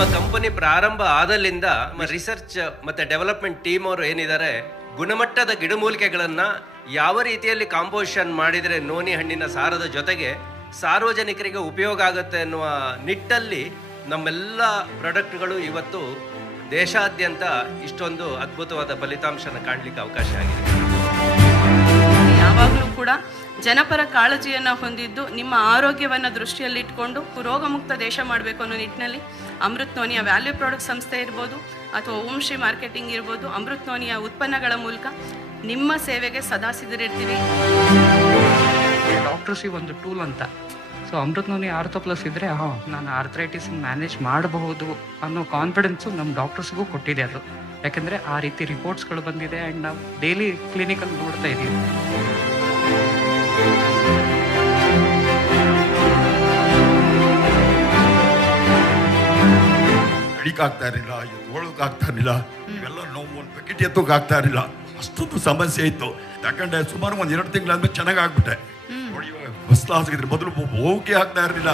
ನಮ್ಮ ಕಂಪನಿ ಪ್ರಾರಂಭ ಆದಲ್ಲಿಂದ ರಿಸರ್ಚ್ ಮತ್ತೆ ಡೆವಲಪ್ಮೆಂಟ್ ಟೀಮ್ ಅವರು ಏನಿದ್ದಾರೆ, ಗುಣಮಟ್ಟದ ಗಿಡಮೂಲಿಕೆಗಳನ್ನ ಯಾವ ರೀತಿಯಲ್ಲಿ ಕಾಂಪೋಸಿಷನ್ ಮಾಡಿದರೆ ನೋನಿ ಹಣ್ಣಿನ ಸಾರದ ಜೊತೆಗೆ ಸಾರ್ವಜನಿಕರಿಗೆ ಉಪಯೋಗ ಆಗುತ್ತೆ ಅನ್ನುವ ನಿಟ್ಟಲ್ಲಿ ನಮ್ಮೆಲ್ಲ ಪ್ರಾಡಕ್ಟ್ಗಳು ಇವತ್ತು ದೇಶಾದ್ಯಂತ ಇಷ್ಟೊಂದು ಅದ್ಭುತವಾದ ಫಲಿತಾಂಶನ ಕಾಣಲಿಕ್ಕೆ ಅವಕಾಶ ಆಗಿದೆ. ಯಾವಾಗಲೂ ಕೂಡ ಜನಪರ ಕಾಳಜಿಯನ್ನು ಹೊಂದಿದ್ದು ನಿಮ್ಮ ಆರೋಗ್ಯವನ್ನು ದೃಷ್ಟಿಯಲ್ಲಿಟ್ಕೊಂಡು ರೋಗಮುಕ್ತ ದೇಶ ಮಾಡಬೇಕು ಅನ್ನೋ ನಿಟ್ಟಿನಲ್ಲಿ ಅಮೃತ್ ನೋನಿಯ ವ್ಯಾಲ್ಯೂ ಪ್ರಾಡಕ್ಟ್ ಸಂಸ್ಥೆ ಇರ್ಬೋದು ಅಥವಾ ಓಂ ಶ್ರೀ ಮಾರ್ಕೆಟಿಂಗ್ ಇರ್ಬೋದು, ಅಮೃತ್ ನೋನಿಯ ಉತ್ಪನ್ನಗಳ ಮೂಲಕ ನಿಮ್ಮ ಸೇವೆಗೆ ಸದಾ ಸಿದ್ಧರಿರ್ತೀವಿ. ಡಾಕ್ಟರ್ಸಿಗೆ ಒಂದು ಟೂಲ್ ಅಂತ. So Amrit noni ortho plus ಇದ್ದರೆ ನಾನು ಆರ್ಥ್ರೈಟಿಸ್ ಮ್ಯಾನೇಜ್ ಮಾಡಬಹುದು ಅನ್ನೋ ಕಾನ್ಫಿಡೆನ್ಸು ನಮ್ಮ ಡಾಕ್ಟರ್ಸ್ಗೂ ಕೊಟ್ಟಿದೆ ಅದು. ಯಾಕೆಂದರೆ ಆ ರೀತಿ ರಿಪೋರ್ಟ್ಸ್ಗಳು ಬಂದಿದೆ ಆ್ಯಂಡ್ ನಾವು ಡೈಲಿ ಕ್ಲಿನಿಕಲ್ಲಿ ನೋಡ್ತಾ ಇದ್ದೀವಿ. ನಡಿಕಾಗ್ತಾ ಇರಲಿಲ್ಲ, ಎತ್ಕೊಳ್ಳೋಕ್ಕಾಗ್ತಾ ಇರಲಿಲ್ಲ, ಇವೆಲ್ಲ ನೋವು ಒಂದು ಪ್ಯಾಕೆಟ್ ಎತ್ತೋಕ್ಕಾಗ್ತಾ ಇರಲಿಲ್ಲ, ಅಷ್ಟೊಂದು ಸಮಸ್ಯೆ ಇತ್ತು. ಯಾಕಂದ್ರೆ ಸುಮಾರು ಒಂದು 2 ತಿಂಗಳಾದ್ಮೇಲೆ ಚೆನ್ನಾಗಿ ಆಗ್ಬಿಟ್ಟೆ. ಫಸ್ಟ್ ಕ್ಲಾಸ್ ಆಗಿದ್ರೆ ಮೊದಲು ಹೋಗಕ್ಕೆ ಆಗ್ತಾ ಇರಲಿಲ್ಲ.